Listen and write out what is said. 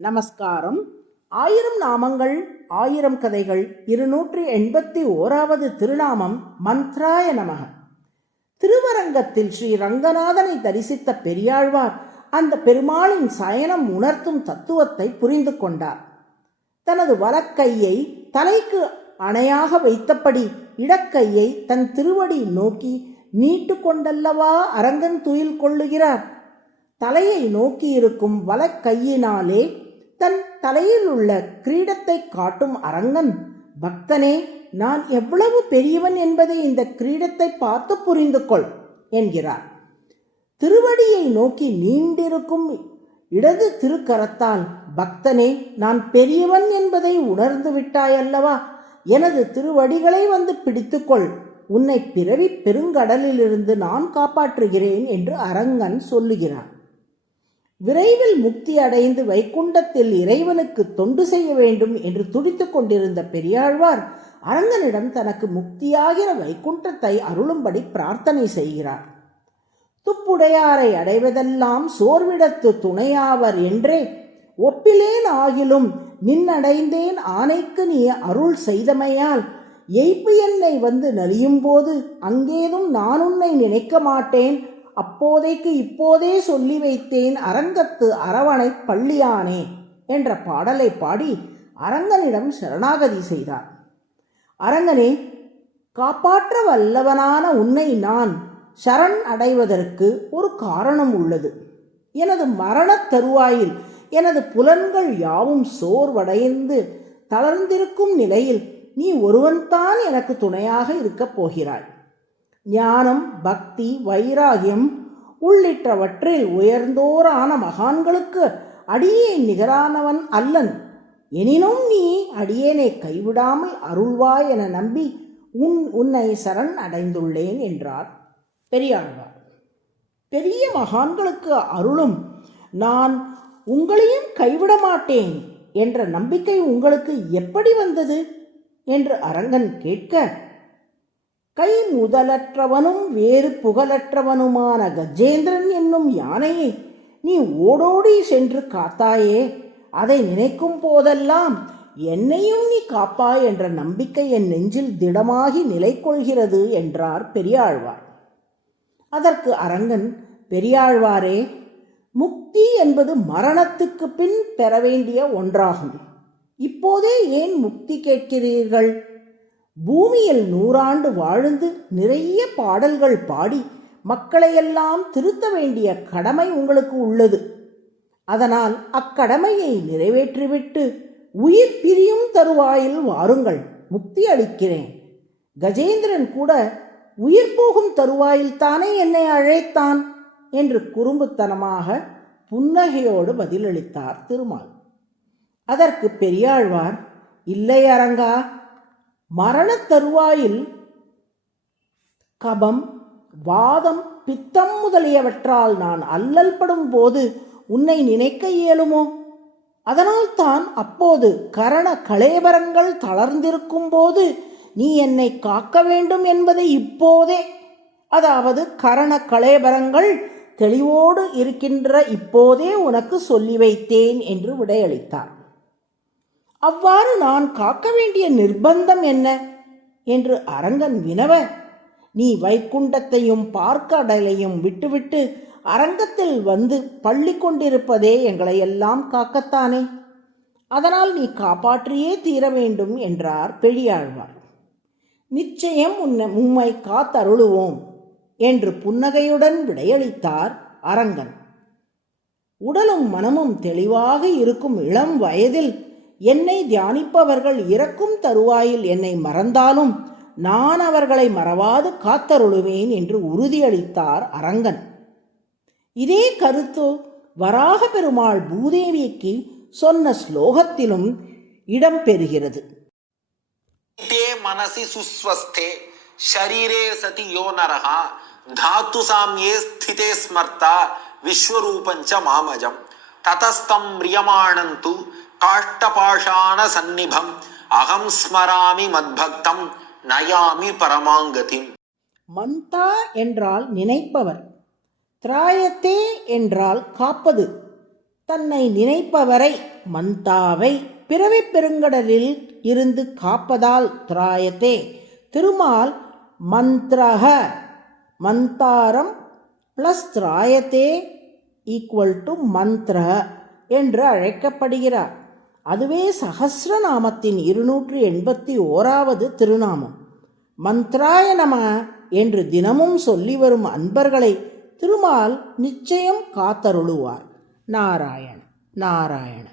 நமஸ்காரம். 1000 நாமங்கள் 1000 கதைகள் 281வது திருநாமம் மந்த்ராய நமக. திருவரங்கத்தில் ஸ்ரீ ரங்கநாதனை தரிசித்த பெரியாழ்வார் அந்த பெருமாளின் சயனம் உணர்த்தும் தத்துவத்தை புரிந்து கொண்டார். தனது வலக்கையை தலைக்கு அணையாக வைத்தபடி இடக்கையை தன் திருவடி நோக்கி நீட்டு கொண்டல்லவா அரங்கன் துயில் கொள்ளுகிறார். தலையை நோக்கி இருக்கும் வலக்கையினாலே தன் தலையில் உள்ள கிரீடத்தை காட்டும் அரங்கன், பக்தனே, நான் எவ்வளவு பெரியவன் என்பதை இந்த கிரீடத்தை பார்த்து புரிந்து கொள் என்கிறார். திருவடியை நோக்கி நீண்டிருக்கும் இடது திருக்கரத்தால், பக்தனே, நான் பெரியவன் என்பதை உணர்ந்து விட்டாயல்லவா, எனது திருவடிகளை வந்து பிடித்துக்கொள், உன்னை பிறவி பெருங்கடலிலிருந்து நான் காப்பாற்றுகிறேன் என்று அரங்கன் சொல்லுகிறார். விரைவில் முக்தி அடைந்து வைகுண்டத்தில் இறைவனுக்கு தொண்டு செய்ய வேண்டும் என்று துடித்துக் கொண்டிருந்த பெரியாழ்வார் அரங்கனிடம் தனக்கு முக்தியாகிற வைகுண்டத்தை அருளும்படி பிரார்த்தனை செய்கிறார். துப்புடையாரை அடைவதெல்லாம் சோர்விடத்து துணையாவர் என்றே ஒப்பிலேன் ஆகிலும் நின்னடைந்தேன் ஆணைக்கு நீ அருள் செய்தமையால் எய்ப்பு என்னை வந்து நலியும் போது அங்கேதும் நான் உன்னை நினைக்க மாட்டேன், அப்போதைக்கு இப்போதே சொல்லி வைத்தேன் அரங்கத்து அரவணை பள்ளியானே என்ற பாடலை பாடி அரங்கனிடம் சரணாகதி செய்தார். அரங்கனே, காப்பாற்ற வல்லவனான உன்னை நான் சரண் அடைவதற்கு ஒரு காரணம் உள்ளது. எனது மரணத் தருவாயில் எனது புலன்கள் யாவும் சோர்வடைந்து தளர்ந்திருக்கும் நிலையில் நீ ஒருவன்தான் எனக்கு துணையாக இருக்கப் போகிறாய். ஞானம், பக்தி, வைராகியம் உள்ளிட்டவற்றில் உயர்ந்தோரான மகான்களுக்கு அடியேன் நிகரானவன் அல்லன். எனினும் நீ அடியேனை கைவிடாமல் அருள்வாய் என நம்பி உன்னை சரண் அடைந்துள்ளேன் என்றார் பெரியாழ்வார். பெரிய மகான்களுக்கு அருளும் நான் உங்களையும் கைவிட மாட்டேன் என்ற நம்பிக்கை உங்களுக்கு எப்படி வந்தது என்று அரங்கன் கேட்க, கை முதலற்றவனும் வேறு புகழற்றவனுமான கஜேந்திரன் என்னும் யானையை நீ ஓடோடி சென்று காத்தாயே, அதை நினைக்கும் போதெல்லாம் என்னையும் நீ காப்பாய் என்ற நம்பிக்கை என் நெஞ்சில் திடமாகி நிலை கொள்கிறது என்றார் பெரியாழ்வார். அதற்கு அரங்கன், பெரியாழ்வாரே, முக்தி என்பது மரணத்துக்கு பின் பெற வேண்டிய ஒன்றாகும். இப்போதே ஏன் முக்தி கேட்கிறீர்கள்? பூமியில் 100 ஆண்டு வாழ்ந்து நிறைய பாடல்கள் பாடி மக்களையெல்லாம் திருத்த வேண்டிய கடமை உங்களுக்கு உள்ளது. அதனால் அக்கடமையை நிறைவேற்றிவிட்டு உயிர் பிரியும் தருவாயில் வாருங்கள், முக்தி அளிக்கிறேன். கஜேந்திரன் கூட உயிர் போகும் தருவாயில் தானே என்னை அழைத்தான் என்று குறும்புத்தனமாக புன்னகையோடு பதிலளித்தார் திருமால். அதற்கு பெரியாழ்வார், இல்லை அரங்கா, மரணத் தருவாயில் கபம், வாதம், பித்தம் முதலியவற்றால் நான் அல்லல் படும் போது உன்னை நினைக்க இயலுமோ? அதனால் தான் அப்போது கரண களேபரங்கள் தளர்ந்திருக்கும் போது நீ என்னை காக்க வேண்டும் என்பதை இப்போதே, அதாவது கரண களேபரங்கள் தெளிவோடு இருக்கின்ற இப்போதே உனக்கு சொல்லி வைத்தேன் என்று விடையளித்தார். அவ்வாறு நான் காக்க வேண்டிய நிர்பந்தம் என்ன என்று அரங்கன் வினவ, நீ வைகுண்டத்தையும் பார்க்கடலையும் விட்டுவிட்டு அரங்கத்தில் வந்து பள்ளி கொண்டிருப்பதே எங்களை எல்லாம் காக்கத்தானே, அதனால் நீ காப்பாற்றியே தீர வேண்டும் என்றார் பெரியாழ்வார். நிச்சயம் உம்மை காத்தருளுவோம் என்று புன்னகையுடன் விடையளித்தார் அரங்கன். உடலும் மனமும் தெளிவாக இருக்கும் இளம் வயதில் என்னை தியானிப்பவர்கள் இறக்கும் தருவாயில் என்னை மறந்தாலும் நான் அவர்களை மறவாது காத்தருளுவேன் என்று உறுதியளித்தார் அரங்கன். இதே கருத்து வராக பெருமாள் பூதேவிக்கு சொன்ன ஸ்லோகத்திலும் இடம்பெறுகிறது. மனசி சுஸ்வஸ்தே ஷரீரே சதி யோ நரஹா தாத்து சாம்யே ஸ்திதே ஸ்மர்த்தா விஸ்வரூபஞ்ச மாமஜம் ததஸ்தம் ரியமாணந்து காஷ்டபாஷான சந்நிபம் அகம் ஸ்மராமி மத்பக்தம் நயாமி பரமாங்கதி. மந்தா என்றால் நினைப்பவர், திராயத்தே என்றால் காப்பது, தன்னை நினைப்பவரை மந்தாவை பிறவிப் பெருங்கடலில் இருந்து காப்பதால் திராயத்தே. திருமால் மந்த்ரஹ மந்தாரம் ப்ளஸ் திராயத்தே ஈக்குவல் டு மந்த்ர என்று அழைக்கப்படுகிறார். அதுவே சஹஸ்ரநாமத்தின் 281வது திருநாமம். மந்த்ராய நம என்று தினமும் சொல்லி வரும் அன்பர்களை திருமால் நிச்சயம் காத்தருளுவார். நாராயண நாராயண.